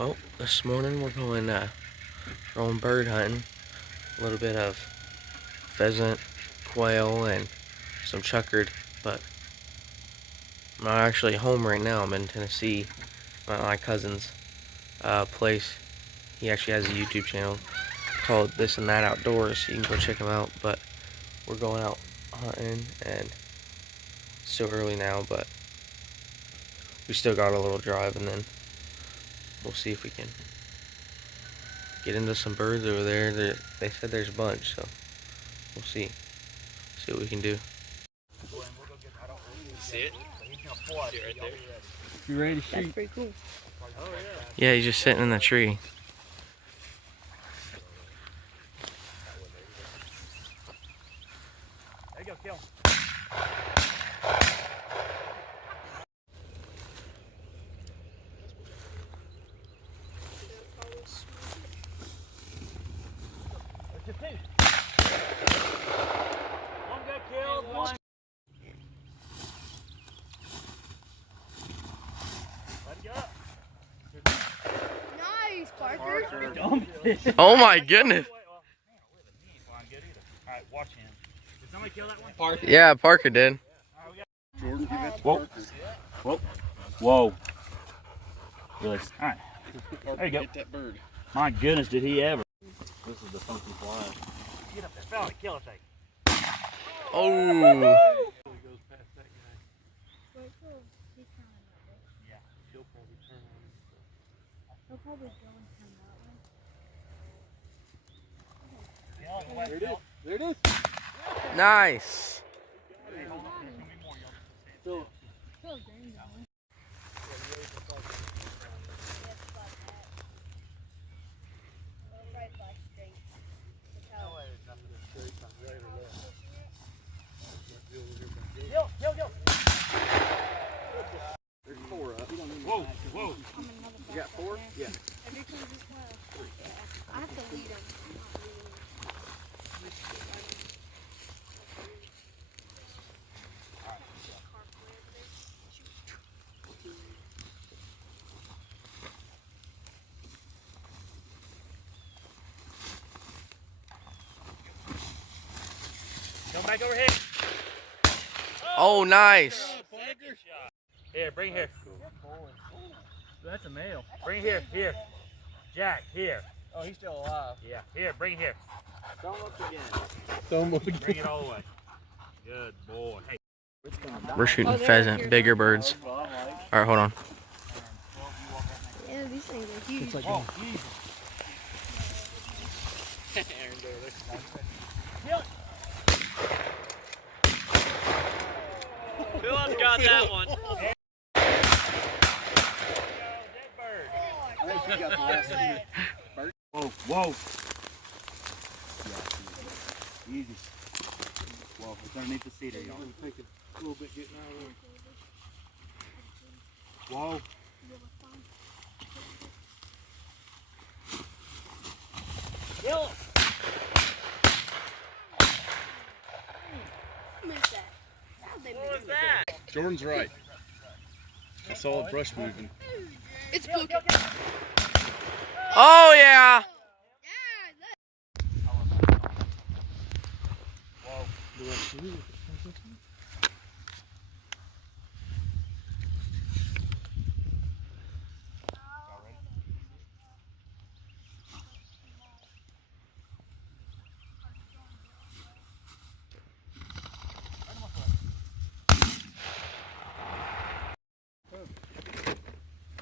Well, this morning we're going bird hunting. A little bit of pheasant, quail, and some chukar. But I'm not actually home right now. I'm in Tennessee, at my cousin's place. He actually has a YouTube channel called This and That Outdoors, so you can go check him out. But we're going out hunting, and it's still early now, but we still got a little drive, and then we'll see if we can get into some birds over there. They said there's a bunch, so we'll see what we can do. See it? See it right there? You ready to shoot? That's pretty cool. Yeah, he's just sitting in the tree. There you go, kill. That's your two. One got killed, one. Let it go. Nice, Parker. Oh my goodness. Alright, watch him. Did somebody kill that one? Parker. Yeah, Parker did. Jordan, give it to Whoa. Parker. Whoa. Whoa. Really? Alright. There you go. Get that bird. My goodness, did he ever. This is the funky fly. Get up there, fella, kill it, thing. Oh. Yeah. He'll probably go and turn that way. There it is. There it is. Nice. Phil. Kill. There's 4 up. Whoa, whoa. You got 4? Yeah. I have to lead him. Come back over here. Oh, nice. Here, bring here. That's a male. Bring here. Jack, here. Oh, he's still alive. Yeah, here, bring here. Throw him up again. Bring it all the way. Good boy. Hey. We're shooting pheasant, bigger birds. All right, hold on. Yeah, these things are huge. It's like Whoa, Philip's got that one. you got the last one. Whoa. Easy. Whoa, it's underneath the cedar, y'all. Take a little bit getting out of there. Whoa. Kill him. Missed that. How'd they What miss was that? Jordan's right. I saw a brush moving. It's blue. Oh, yeah.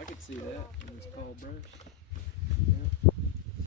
I could see that in this tall brush.